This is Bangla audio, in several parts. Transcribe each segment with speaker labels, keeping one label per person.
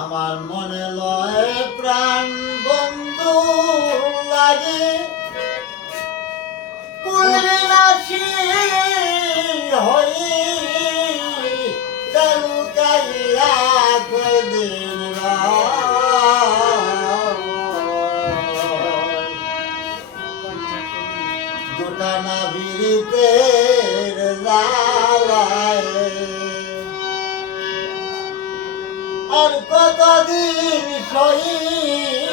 Speaker 1: আমার মনে লয় প্রাণ বন্ধু লাগে। আর কতদিন শহীদ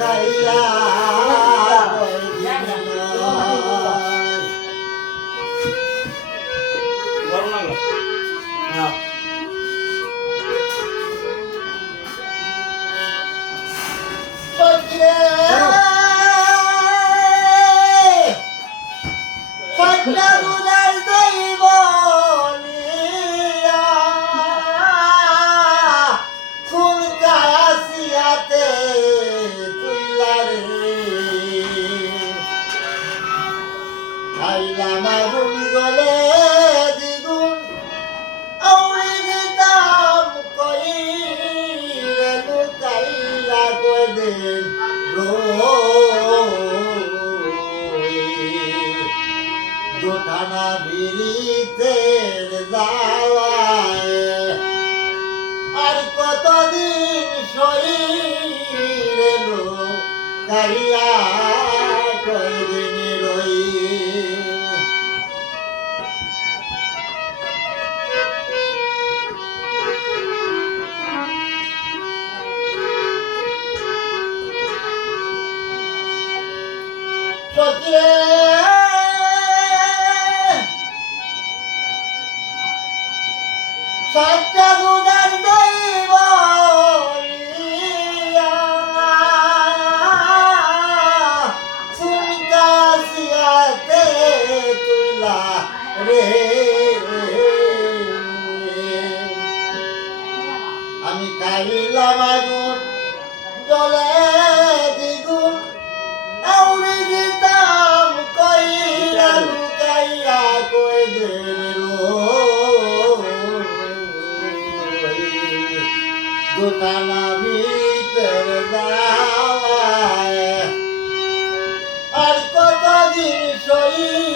Speaker 1: গাইয়া বিড়িতে দাওয়ায়। আর কতদিন শরীরে লুকাইয়া কদিন রই সত্যি আমি কাইলাম আগুন জলে দ্বিগুণ আউড়ে যেতাম দোকানা ভিতর আর কতদিন শরীর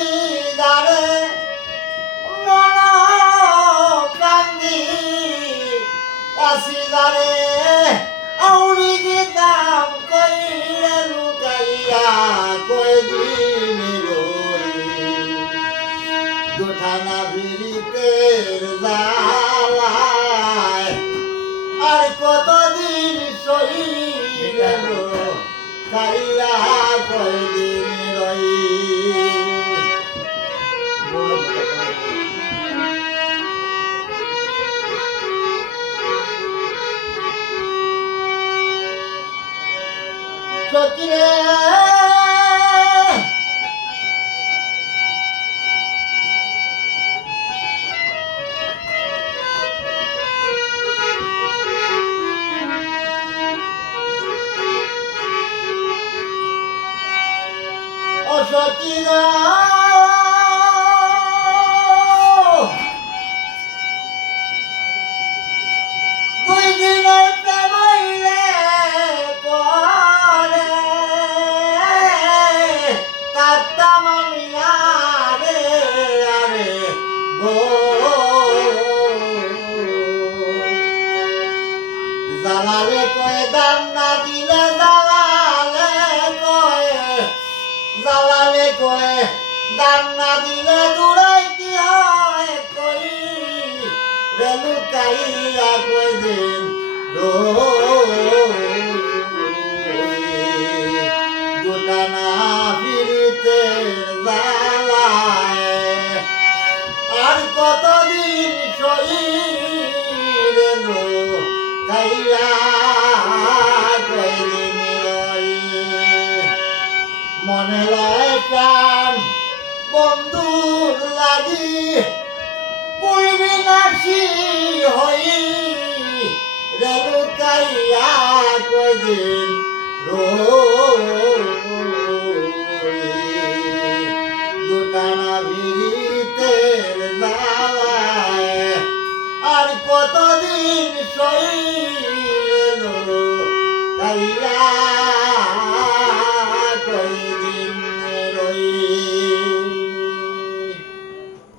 Speaker 1: আসিদারে আউরি দিতাম কইরে লুকাইয়া কই দিন রই দুঠানা বিরিতের জালায় আর কতদিন সহিল সচিরে ও দালালে কয়ে দান্না না দিলে দালালে কয়ে। দালালে কয়ে দান্না না দিলে দূরাই কি হয় কই? রে লুকাইয়া কই দিন দুটানা ফিরিতে দালায় আর কতদিন শরীর মনে লয় প্রাণ বন্ধুর লাগি পড়বি নাসি হই রেলুকাইয়া কদিন দাঁড়ায় আর কতদিন সই